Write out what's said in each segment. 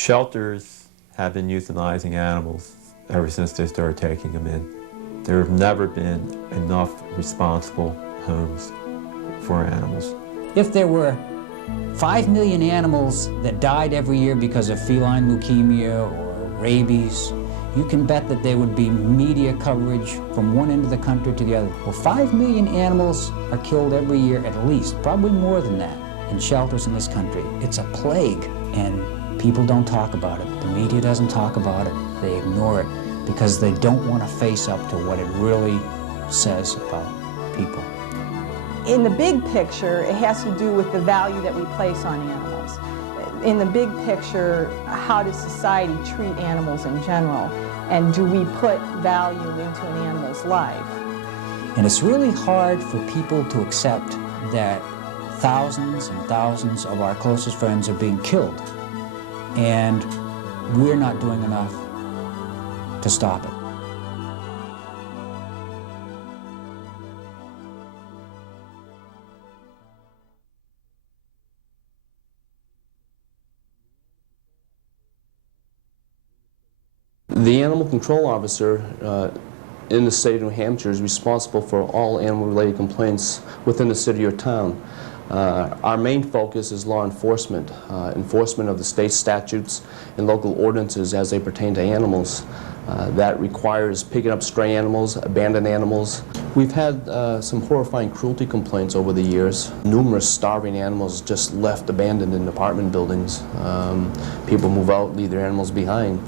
Shelters have been euthanizing animals ever since they started taking them in. There have never been enough responsible homes for animals. If there were 5 million animals that died every year because of feline leukemia or rabies, you can bet that there would be media coverage from one end of the country to the other. Well, 5 million animals are killed every year at least, probably more than that, in shelters in this country. It's a plague, and people don't talk about it. The media doesn't talk about it. They ignore it because they don't want to face up to what it really says about people. In the big picture, it has to do with the value that we place on animals. In the big picture, how does society treat animals in general? And do we put value into an animal's life? And it's really hard for people to accept that thousands and thousands of our closest friends are being killed, and we're not doing enough to stop it. The animal control officer in the state of New Hampshire is responsible for all animal-related complaints within the city or town. Our main focus is law enforcement, enforcement of the state statutes and local ordinances as they pertain to animals. That requires picking up stray animals, abandoned animals. We've had some horrifying cruelty complaints over the years. Numerous starving animals just left abandoned in apartment buildings. People move out, leave their animals behind.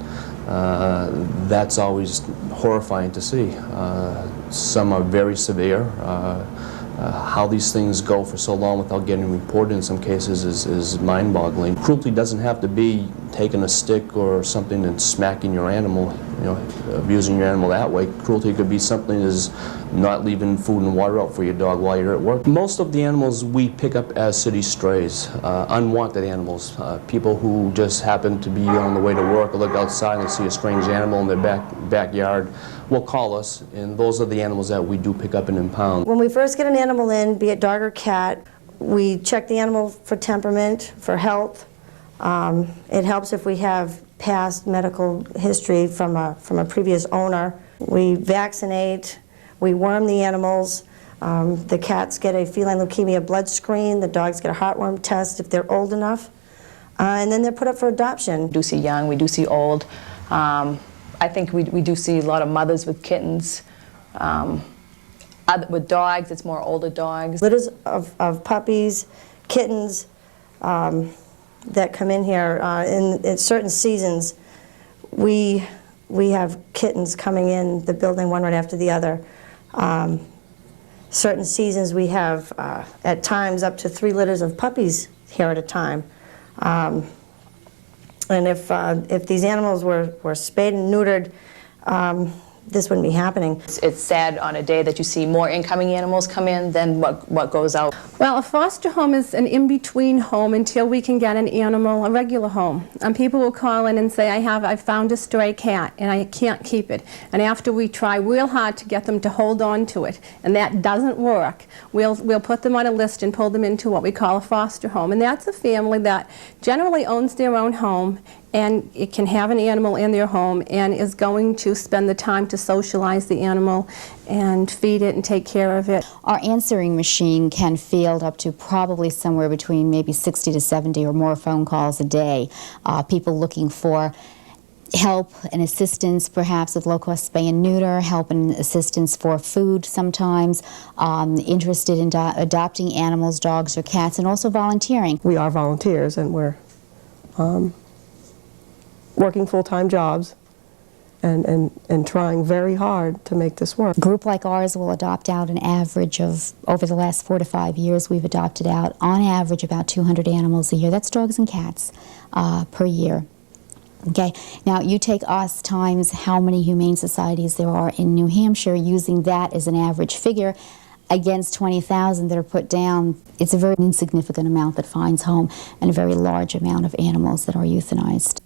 That's always horrifying to see. Some are very severe. How these things go for so long without getting reported in some cases is mind-boggling. Cruelty doesn't have to be taking a stick or something and smacking your animal, you know, abusing your animal that way. Cruelty could be something as not leaving food and water out for your dog while you're at work. Most of the animals we pick up as city strays, unwanted animals, people who just happen to be on the way to work or look outside and see a strange animal in their backyard will call us, and those are the animals that we do pick up and impound. When we first get an animal in, be it dog or cat, we check the animal for temperament, for health. It helps if we have past medical history from a previous owner. We vaccinate, we worm the animals. The cats get a feline leukemia blood screen, the dogs get a heartworm test if they're old enough, and then they're put up for adoption. We do see young, we do see old. I think we do see a lot of mothers with kittens. With dogs, it's more older dogs. Litters of puppies, kittens that come in here. In certain seasons, we have kittens coming in the building one right after the other. Certain seasons we have, at times, up to 3 litters of puppies here at a time. And if these animals were spayed and neutered, this wouldn't be happening. It's sad on a day that you see more incoming animals come in than what goes out. Well, a foster home is an in-between home until we can get an animal, a regular home. And people will call in and say, I found a stray cat and I can't keep it. And after we try real hard to get them to hold on to it, and that doesn't work, we'll put them on a list and pull them into what we call a foster home. And that's a family that generally owns their own home, and it can have an animal in their home and is going to spend the time to socialize the animal and feed it and take care of it. Our answering machine can field up to probably somewhere between maybe 60 to 70 or more phone calls a day. People looking for help and assistance, perhaps with low-cost spay and neuter, help and assistance for food sometimes, interested in adopting animals, dogs or cats, and also volunteering. We are volunteers, and we're working full-time jobs and trying very hard to make this work. A group like ours will adopt out an average of, over the last 4 to 5 years, we've adopted out, on average, about 200 animals a year. That's dogs and cats per year. Okay, now you take us times how many humane societies there are in New Hampshire, using that as an average figure against 20,000 that are put down. It's a very insignificant amount that finds home and a very large amount of animals that are euthanized.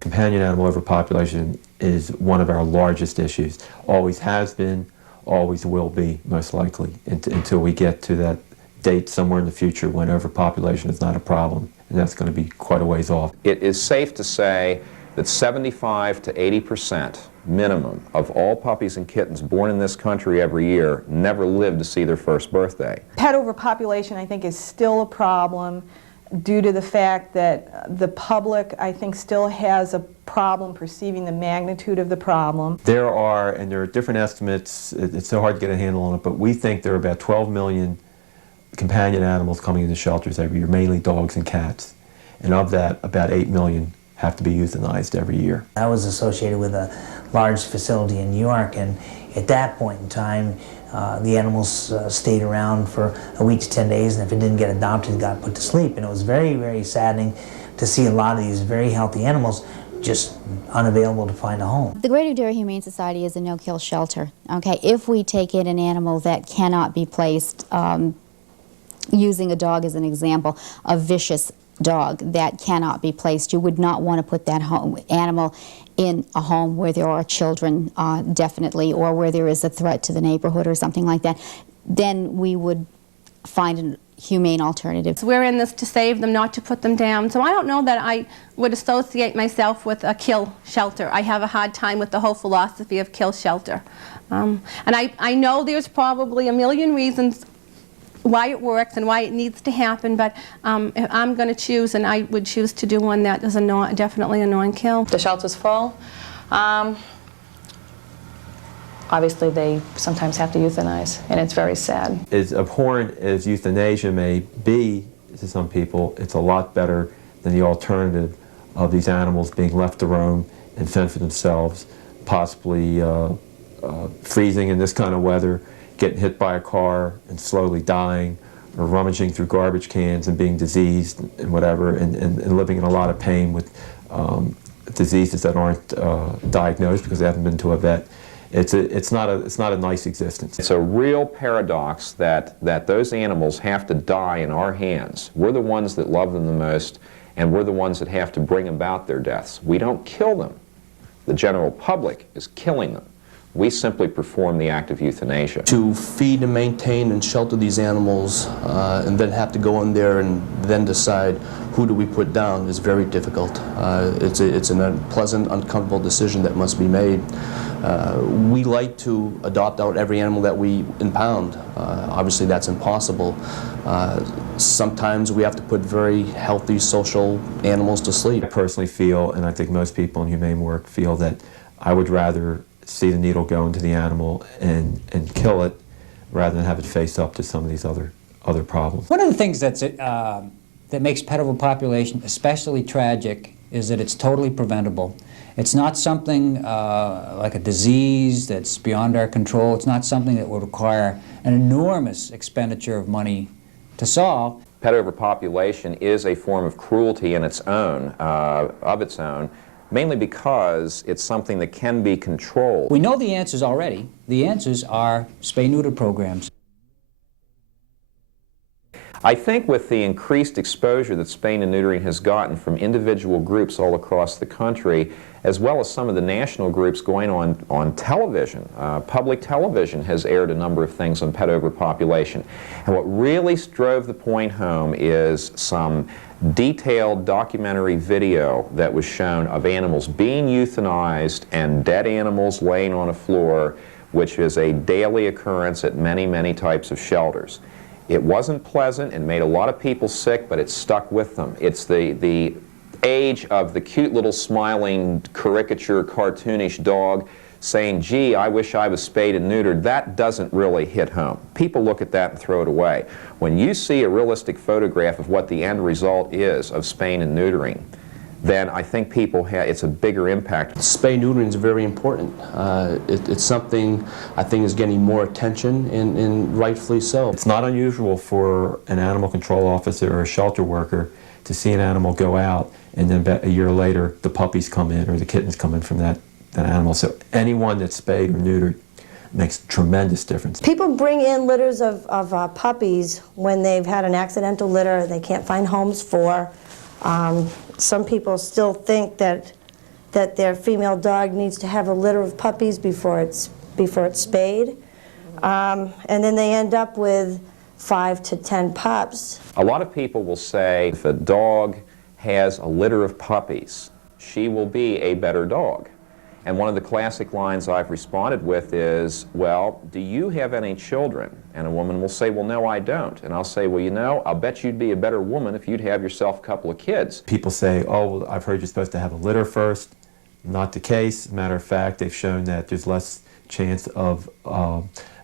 Companion animal overpopulation is one of our largest issues. Always has been, always will be, most likely, until we get to that date somewhere in the future when overpopulation is not a problem, and that's going to be quite a ways off. It is safe to say that 75 to 80% minimum of all puppies and kittens born in this country every year never live to see their first birthday. Pet overpopulation, I think, is still a problem due to the fact that the public, I think, still has a problem perceiving the magnitude of the problem. There are different estimates, it's so hard to get a handle on it, but we think there are about 12 million companion animals coming into shelters every year, mainly dogs and cats. And of that, about 8 million have to be euthanized every year. I was associated with a large facility in New York, and at that point in time, the animals stayed around for a week to 10 days, and if it didn't get adopted, it got put to sleep. And it was very, very saddening to see a lot of these very healthy animals just unavailable to find a home. The Greater Dairy Humane Society is a no-kill shelter. Okay, if we take in an animal that cannot be placed, using a dog as an example, a vicious dog that cannot be placed, you would not want to put that animal in a home where there are children, definitely, or where there is a threat to the neighborhood or something like that. Then we would find a humane alternative. We're in this to save them, not to put them down. So I don't know that I would associate myself with a kill shelter. I have a hard time with the whole philosophy of kill shelter. And I know there's probably a million reasons why it works and why it needs to happen, but if I'm going to choose, and I would choose to do one that is definitely a non-kill. The shelter's full. Obviously, they sometimes have to euthanize, and it's very sad. As abhorrent as euthanasia may be to some people, it's a lot better than the alternative of these animals being left to roam and fend for themselves, possibly freezing in this kind of weather, getting hit by a car and slowly dying, or rummaging through garbage cans and being diseased and whatever, and living in a lot of pain with diseases that aren't diagnosed because they haven't been to a vet. It's not a nice existence. It's a real paradox that those animals have to die in our hands. We're the ones that love them the most, and we're the ones that have to bring about their deaths. We don't kill them. The general public is killing them. We simply perform the act of euthanasia. To feed and maintain and shelter these animals and then have to go in there and then decide who do we put down is very difficult. It's an unpleasant, uncomfortable decision that must be made. We like to adopt out every animal that we impound. Obviously that's impossible. Sometimes we have to put very healthy social animals to sleep. I personally feel, and I think most people in humane work feel, that I would rather see the needle go into the animal and kill it rather than have it face up to some of these other problems. One of the things that makes pet overpopulation especially tragic is that it's totally preventable. It's not something like a disease that's beyond our control. It's not something that would require an enormous expenditure of money to solve. Pet overpopulation is a form of cruelty in its own, mainly because it's something that can be controlled. We know the answers already. The answers are spay-neuter programs. I think with the increased exposure that spaying and neutering has gotten from individual groups all across the country, as well as some of the national groups going on television, public television has aired a number of things on pet overpopulation. And what really drove the point home is some detailed documentary video that was shown of animals being euthanized and dead animals laying on a floor, which is a daily occurrence at many, many types of shelters. It wasn't pleasant and made a lot of people sick, but it stuck with them. It's the age of the cute little smiling caricature cartoonish dog saying, gee, I wish I was spayed and neutered. That doesn't really hit home. People look at that and throw it away. When you see a realistic photograph of what the end result is of spaying and neutering, then I think it's a bigger impact. Spay-neutering is very important. It's something I think is getting more attention, and rightfully so. It's not unusual for an animal control officer or a shelter worker to see an animal go out, and then a year later the puppies come in or the kittens come in from that animal. So anyone that's spayed or neutered makes a tremendous difference. People bring in litters of puppies when they've had an accidental litter they can't find homes for. Some people still think that their female dog needs to have a litter of puppies before it's spayed, and then they end up with 5 to 10 pups. A lot of people will say if a dog has a litter of puppies, she will be a better dog. And one of the classic lines I've responded with is, well, do you have any children? And a woman will say, well, no, I don't. And I'll say, well, you know, I'll bet you'd be a better woman if you'd have yourself a couple of kids. People say, oh, well, I've heard you're supposed to have a litter first. Not the case. As a matter of fact, they've shown that there's less chance of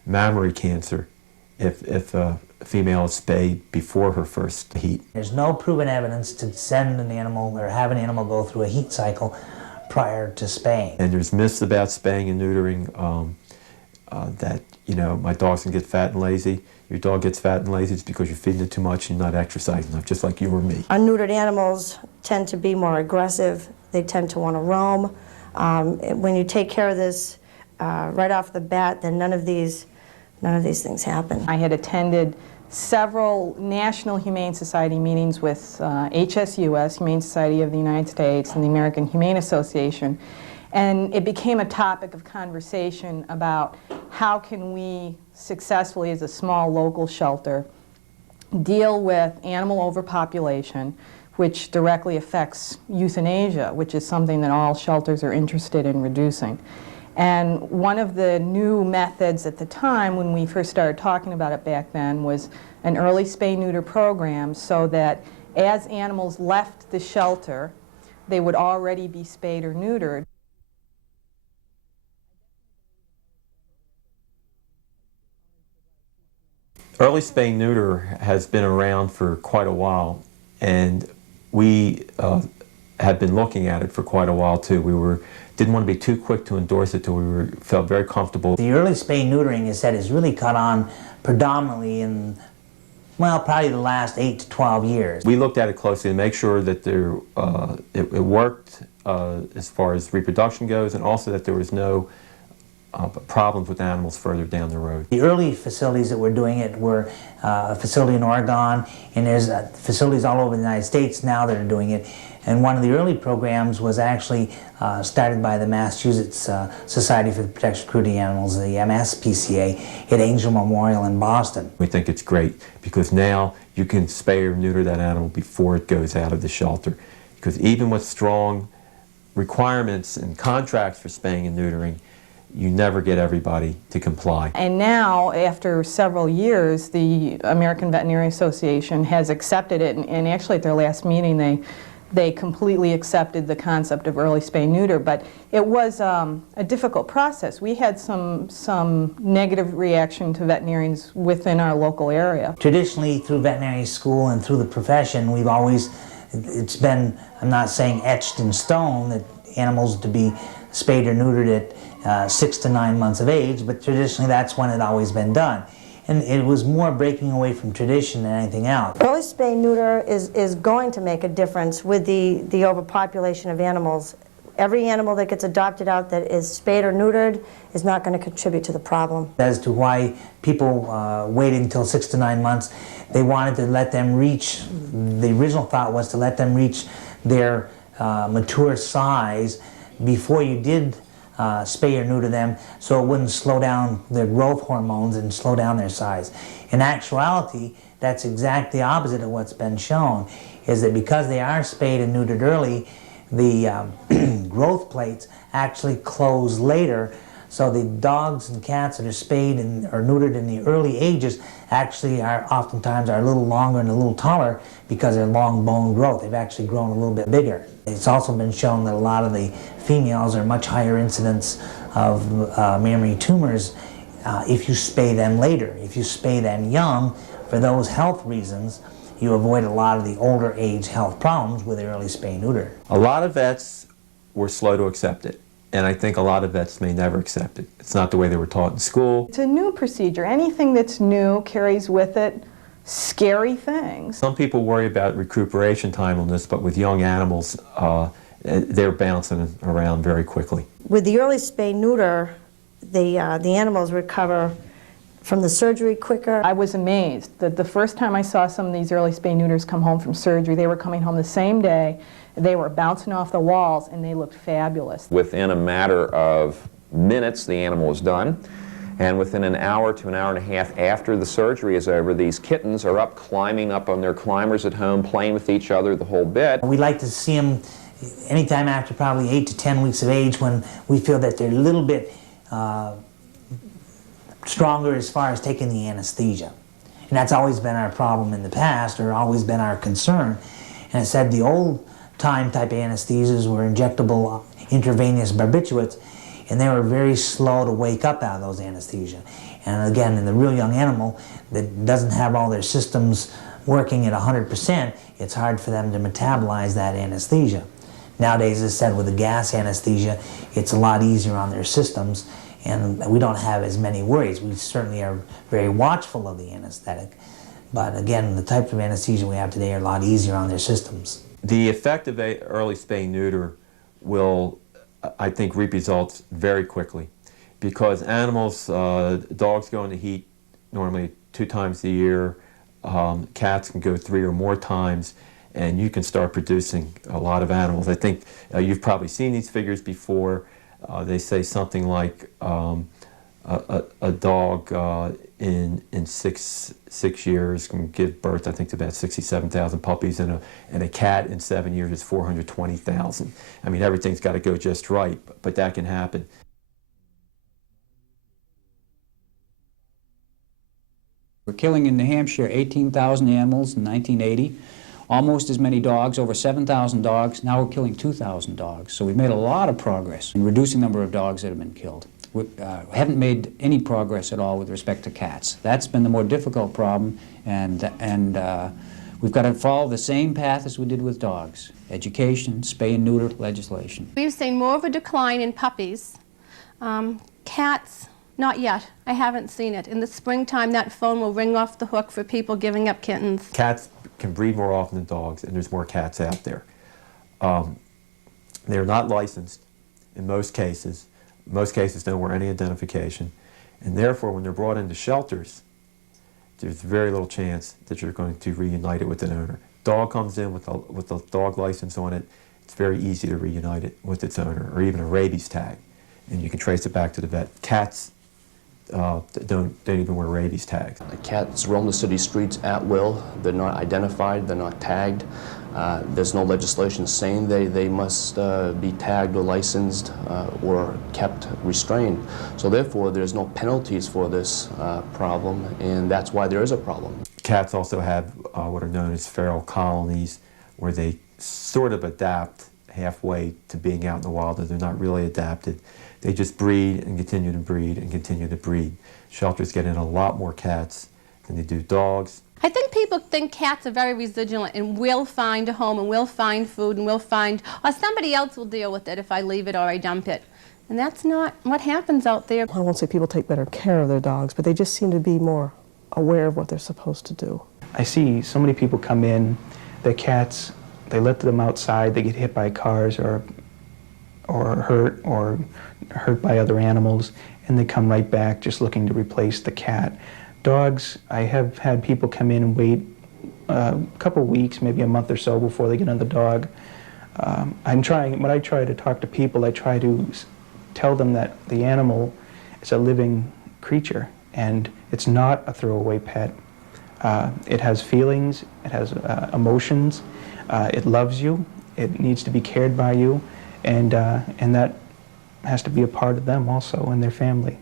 mammary cancer if a female is spayed before her first heat. There's no proven evidence to send an animal or have an animal go through a heat cycle prior to spaying. And there's myths about spaying and neutering that, you know, my dog's gonna get fat and lazy. Your dog gets fat and lazy, it's because you're feeding it too much and you're not exercising enough, just like you or me. Unneutered animals tend to be more aggressive. They tend to want to roam. When you take care of this right off the bat, then none of these things happen. I had attended several National Humane Society meetings with HSUS, Humane Society of the United States, and the American Humane Association, and it became a topic of conversation about how can we successfully, as a small local shelter, deal with animal overpopulation, which directly affects euthanasia, which is something that all shelters are interested in reducing. And one of the new methods at the time, when we first started talking about it back then, was an early spay-neuter program, so that as animals left the shelter, they would already be spayed or neutered. Early spay-neuter has been around for quite a while, and we had been looking at it for quite a while too. We didn't want to be too quick to endorse it till we felt very comfortable. The early spay-neutering is said has really caught on predominantly in, well, probably the last 8 to 12 years. We looked at it closely to make sure that it worked as far as reproduction goes, and also that there was no problems with animals further down the road. The early facilities that were doing it were a facility in Oregon, and there's facilities all over the United States now that are doing it. And one of the early programs was actually started by the Massachusetts Society for the Protection of Cruelty Animals, the MSPCA, at Angel Memorial in Boston. We think it's great because now you can spay or neuter that animal before it goes out of the shelter. Because even with strong requirements and contracts for spaying and neutering, you never get everybody to comply. And now, after several years, the American Veterinary Association has accepted it, and actually at their last meeting they completely accepted the concept of early spay-neuter, but it was a difficult process. We had some negative reaction to veterinarians within our local area. Traditionally, through veterinary school and through the profession, we've always, it's been, I'm not saying etched in stone, that animals to be spayed or neutered at 6 to 9 months of age, but traditionally that's when it always been done. And it was more breaking away from tradition than anything else. Early spay-neuter is going to make a difference with the overpopulation of animals. Every animal that gets adopted out that is spayed or neutered is not going to contribute to the problem. As to why people waited until 6 to 9 months, they wanted to let them reach, the original thought was to let them reach their mature size before you did spay or neuter them, so it wouldn't slow down their growth hormones and slow down their size. In actuality, that's exactly the opposite of what's been shown, is that because they are spayed and neutered early, the growth plates actually close later, so the dogs and cats that are spayed and or neutered in the early ages actually are oftentimes are a little longer and a little taller because they're long bone growth. They've actually grown a little bit bigger. It's also been shown that a lot of the females are much higher incidence of mammary tumors if you spay them later. If you spay them young, for those health reasons, you avoid a lot of the older age health problems with the early spay-neuter. A lot of vets were slow to accept it, and I think a lot of vets may never accept it. It's not the way they were taught in school. It's a new procedure. Anything that's new carries with it scary things. Some people worry about recuperation time on this, but with young animals, they're bouncing around very quickly. With the early spay-neuter, the animals recover from the surgery quicker. I was amazed that the first time I saw some of these early spay-neuters come home from surgery, they were coming home the same day, they were bouncing off the walls, and they looked fabulous. Within a matter of minutes, the animal was done. And within an hour to an hour and a half after the surgery is over, these kittens are up, climbing up on their climbers at home, playing with each other, the whole bit. We like to see them anytime after probably 8 to 10 weeks of age, when we feel that they're a little bit stronger as far as taking the anesthesia. And that's always been our problem in the past, or always been our concern. And I said the old time type of anesthesias were injectable intravenous barbiturates, and they were very slow to wake up out of those anesthesia. And again, in the real young animal that doesn't have all their systems working at 100%, it's hard for them to metabolize that anesthesia. Nowadays, as I said, with the gas anesthesia, it's a lot easier on their systems, and we don't have as many worries. We certainly are very watchful of the anesthetic, but again, the types of anesthesia we have today are a lot easier on their systems. The effect of early spay-neuter will, I think, reap results very quickly, because animals, dogs go in the heat normally 2 times a year, cats can go 3 or more times, and you can start producing a lot of animals. I think you've probably seen these figures before. They say something like a dog in six years can give birth, I think, to about 67,000 puppies, and a cat in 7 years is 420,000. I mean, everything's got to go just right, but that can happen. We're killing in New Hampshire 18,000 animals in 1980, almost as many dogs, over 7,000 dogs. Now we're killing 2,000 dogs. So we've made a lot of progress in reducing the number of dogs that have been killed. We haven't made any progress at all with respect to cats. That's been the more difficult problem, and we've got to follow the same path as we did with dogs: education, spay and neuter legislation. We've seen more of a decline in puppies. Cats, not yet. I haven't seen it. In the springtime, that phone will ring off the hook for people giving up kittens. Cats can breed more often than dogs, and there's more cats out there. They're not licensed in most cases. Most cases don't wear any identification, and therefore when they're brought into shelters, there's very little chance that you're going to reunite it with an owner. Dog comes in with a dog license on it, it's very easy to reunite it with its owner, or even a rabies tag, and you can trace it back to the vet. Cats don't even wear rabies tags. The cats roam the city streets at will. They're not identified, they're not tagged. There's no legislation saying they must be tagged or licensed or kept restrained. So therefore, there's no penalties for this problem, and that's why there is a problem. Cats also have what are known as feral colonies, where they sort of adapt halfway to being out in the wild, but they're not really adapted. They just breed and continue to breed and continue to breed. Shelters get in a lot more cats than they do dogs. I think people think cats are very residual and will find a home and will find food and will find, or somebody else will deal with it if I leave it or I dump it. And that's not what happens out there. I won't say people take better care of their dogs, but they just seem to be more aware of what they're supposed to do. I see so many people come in, their cats, they let them outside, they get hit by cars or hurt by other animals, and they come right back just looking to replace the cat. Dogs, I have had people come in and wait a couple weeks, maybe a month or so before they get another dog. When I try to talk to people, I try to tell them that the animal is a living creature and it's not a throwaway pet. It has feelings, it has emotions, it loves you, it needs to be cared by you, and that has to be a part of them also and their family.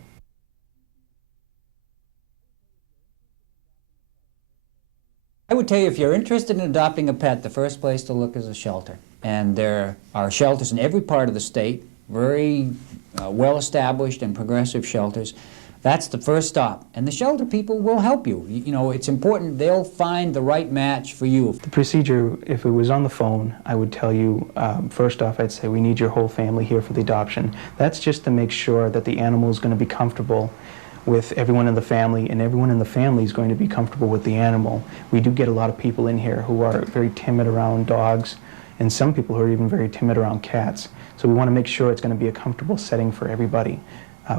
I would tell you, if you're interested in adopting a pet, the first place to look is a shelter. And there are shelters in every part of the state, very well-established and progressive shelters. That's the first stop. And the shelter people will help you. You know, it's important they'll find the right match for you. The procedure, if it was on the phone, I would tell you, first off, I'd say we need your whole family here for the adoption. That's just to make sure that the animal is going to be comfortable with everyone in the family, and everyone in the family is going to be comfortable with the animal. We do get a lot of people in here who are very timid around dogs, and some people who are even very timid around cats. So we want to make sure it's going to be a comfortable setting for everybody.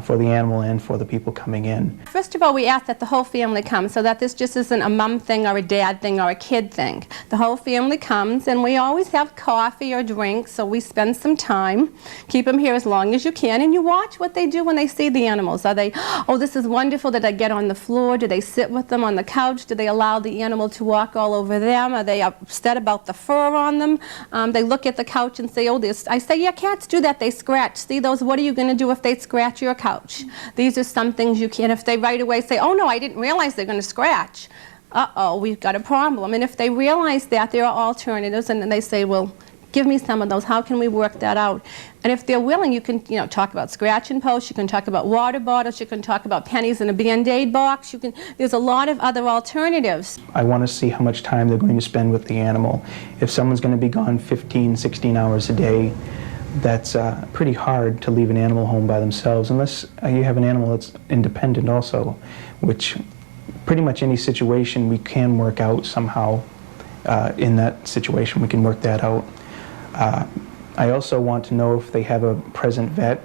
for the animal and for the people coming in. First of all, we ask that the whole family comes, so that this just isn't a mom thing or a dad thing or a kid thing. The whole family comes, and we always have coffee or drinks, so we spend some time. Keep them here as long as you can, and you watch what they do when they see the animals. Are they, oh, this is wonderful, did they get on the floor? Do they sit with them on the couch? Do they allow the animal to walk all over them? Are they upset about the fur on them? They look at the couch and say, oh, this. I say, yeah, cats do that, they scratch. See those, what are you going to do if they scratch your couch? These are some things you can, if they right away say, oh no, I didn't realize they're going to scratch. Uh-oh, we've got a problem. And if they realize that, there are alternatives, and they say, well, give me some of those, how can we work that out? And if they're willing, you can, talk about scratch and post, you can talk about water bottles, you can talk about pennies in a Band-Aid box, there's a lot of other alternatives. I want to see how much time they're going to spend with the animal. If someone's going to be gone 15, 16 hours a day, that's pretty hard to leave an animal home by themselves, unless you have an animal that's independent also, which pretty much any situation we can work out somehow. In that situation, we can work that out. I also want to know if they have a present vet,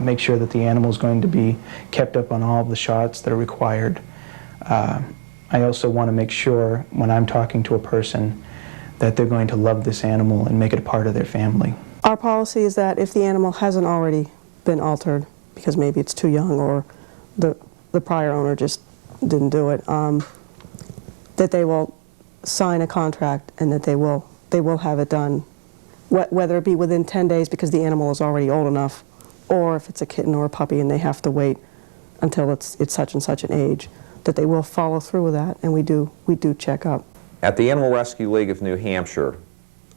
make sure that the animal is going to be kept up on all of the shots that are required. I also want to make sure when I'm talking to a person that they're going to love this animal and make it a part of their family. Our policy is that if the animal hasn't already been altered, because maybe it's too young or the prior owner just didn't do it, that they will sign a contract and that they will have it done, whether it be within 10 days because the animal is already old enough, or if it's a kitten or a puppy and they have to wait until it's such and such an age, that they will follow through with that, and we do check up. At the Animal Rescue League of New Hampshire,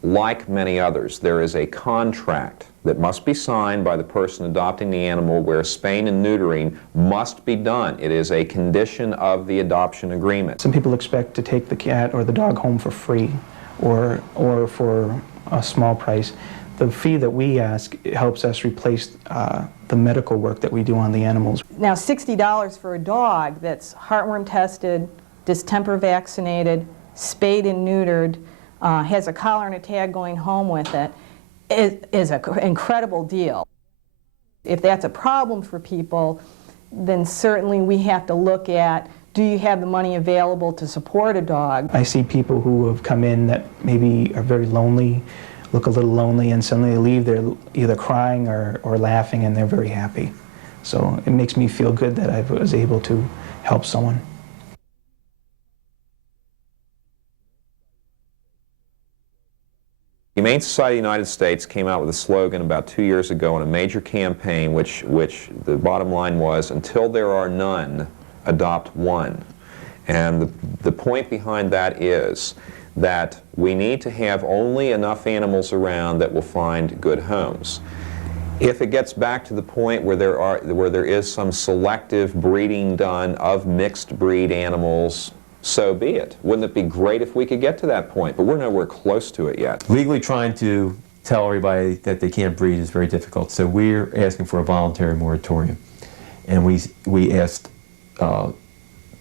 like many others, there is a contract that must be signed by the person adopting the animal where spaying and neutering must be done. It is a condition of the adoption agreement. Some people expect to take the cat or the dog home for free or for a small price. The fee that we ask helps us replace the medical work that we do on the animals. Now, $60 for a dog that's heartworm tested, distemper vaccinated, spayed and neutered, has a collar and a tag going home with it, is an incredible deal. If that's a problem for people, then certainly we have to look at, do you have the money available to support a dog? I see people who have come in that maybe are very lonely, look a little lonely, and suddenly they leave, they're either crying or laughing, and they're very happy. So it makes me feel good that I was able to help someone. The Humane Society of the United States came out with a slogan about 2 years ago in a major campaign which the bottom line was, until there are none, adopt one. And the point behind that is that we need to have only enough animals around that will find good homes. If it gets back to the point where there is some selective breeding done of mixed breed animals, so be it. Wouldn't it be great if we could get to that point? But we're nowhere close to it yet. Legally trying to tell everybody that they can't breed is very difficult, so we're asking for a voluntary moratorium. And we asked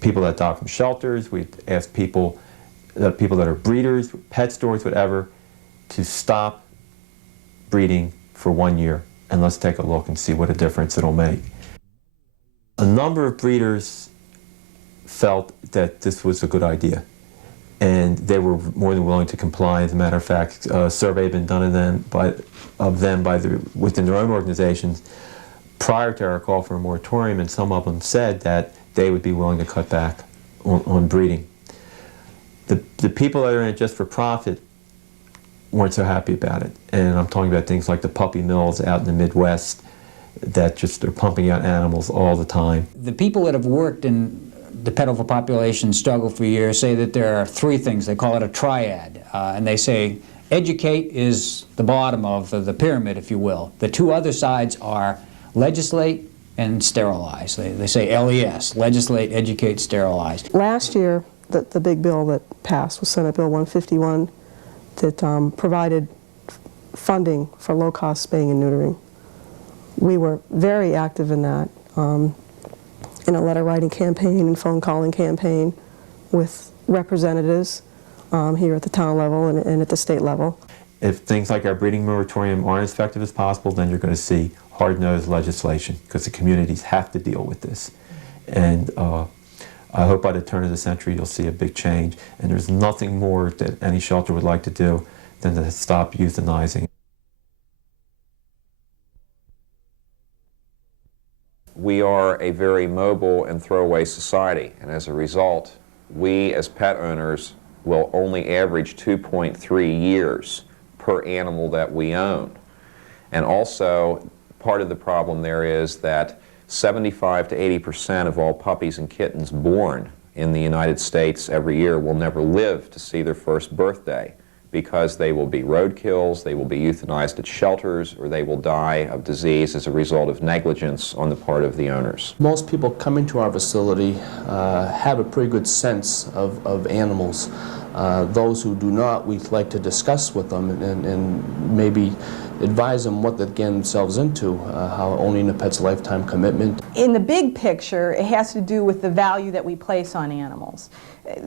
people that adopt from shelters, we asked people that are breeders, pet stores, whatever, to stop breeding for 1 year, and let's take a look and see what a difference it'll make. A number of breeders felt that this was a good idea, and they were more than willing to comply. As a matter of fact, a survey had been done of them within their own organizations prior to our call for a moratorium, and some of them said that they would be willing to cut back on breeding. The people that are in it just for profit weren't so happy about it, and I'm talking about things like the puppy mills out in the Midwest that just are pumping out animals all the time. The people that have worked in the pet overpopulation struggle for years say that there are three things. They call it a triad, and they say educate is the bottom of the pyramid, if you will. The two other sides are legislate and sterilize. They say LES, legislate, educate, sterilize. Last year, the big bill that passed was Senate Bill 151 that provided funding for low-cost spaying and neutering. We were very active in that, in a letter-writing campaign and phone-calling campaign with representatives here at the town level and at the state level. if things like our breeding moratorium aren't as effective as possible, then you're going to see hard-nosed legislation because the communities have to deal with this. And I hope by the turn of the century you'll see a big change. And there's nothing more that any shelter would like to do than to stop euthanizing. We are a very mobile and throwaway society, and as a result, we as pet owners will only average 2.3 years per animal that we own. And also, part of the problem there is that 75 to 80% of all puppies and kittens born in the United States every year will never live to see their first birthday because they will be roadkills, they will be euthanized at shelters, or they will die of disease as a result of negligence on the part of the owners. Most people coming to our facility have a pretty good sense of animals. Those who do not, we like to discuss with them and maybe advise them what they're getting themselves into, how owning a pet's a lifetime commitment. In the big picture, it has to do with the value that we place on animals.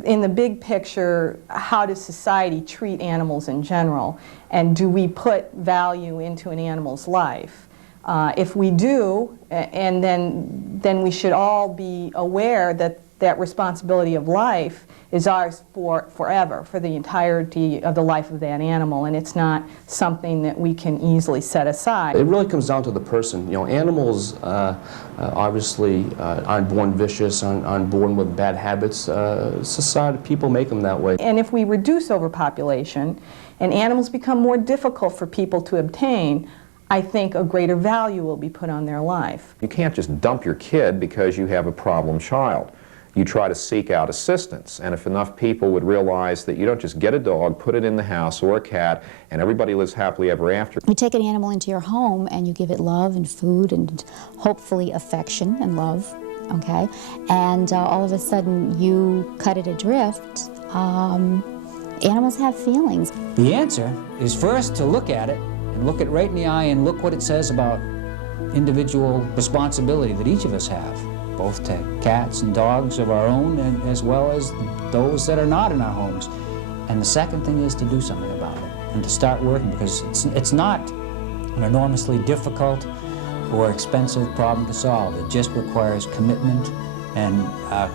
In the big picture, how does society treat animals in general? And do we put value into an animal's life? If we do, and then we should all be aware that that responsibility of life is ours forever, for the entirety of the life of that animal, and it's not something that we can easily set aside. It really comes down to the person. You know, animals obviously aren't born vicious, aren't born with bad habits. Society, people make them that way. And if we reduce overpopulation and animals become more difficult for people to obtain, I think a greater value will be put on their life. You can't just dump your kid because you have a problem child. You try to seek out assistance, and if enough people would realize that you don't just get a dog, put it in the house, or a cat, and everybody lives happily ever after. You take an animal into your home and you give it love and food and hopefully affection and love, okay? And all of a sudden you cut it adrift. Animals have feelings. The answer is first to look at it and look it right in the eye and look what it says about individual responsibility that each of us have, both to cats and dogs of our own and as well as those that are not in our homes. And the second thing is to do something about it and to start working, because it's not an enormously difficult or expensive problem to solve. It just requires commitment and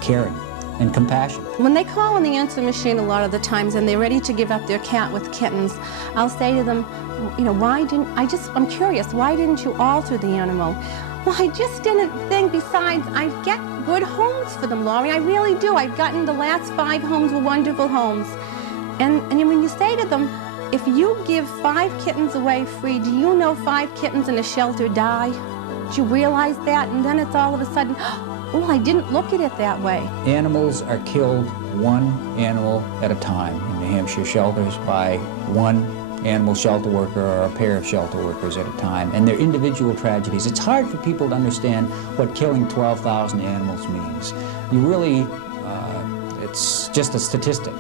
caring and compassion. When they call on the answer machine a lot of the times and they're ready to give up their cat with kittens, I'll say to them, you know, I'm curious, why didn't you alter the animal? Well, I just didn't think, besides, I get good homes for them, Laurie, I really do. I've gotten the last 5 homes were wonderful homes. And when you say to them, if you give 5 kittens away free, do you know 5 kittens in a shelter die? Do you realize that? And then it's all of a sudden, oh, I didn't look at it that way. Animals are killed one animal at a time in New Hampshire shelters by one animal shelter worker or a pair of shelter workers at a time, and they're individual tragedies. It's hard for people to understand what killing 12,000 animals means. You really, it's just a statistic.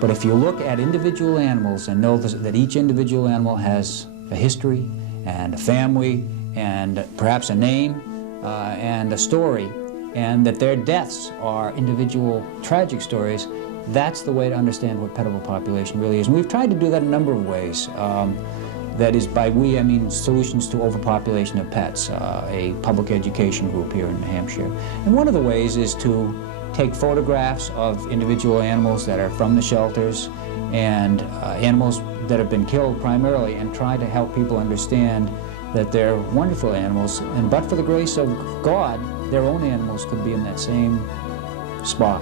But if you look at individual animals and know that each individual animal has a history and a family and perhaps a name and a story, and that their deaths are individual tragic stories, that's the way to understand what pet overpopulation really is. And we've tried to do that a number of ways. That is, by we, I mean Solutions to Overpopulation of Pets, a public education group here in New Hampshire. And one of the ways is to take photographs of individual animals that are from the shelters and animals that have been killed primarily, and try to help people understand that they're wonderful animals, and but for the grace of God, their own animals could be in that same spot.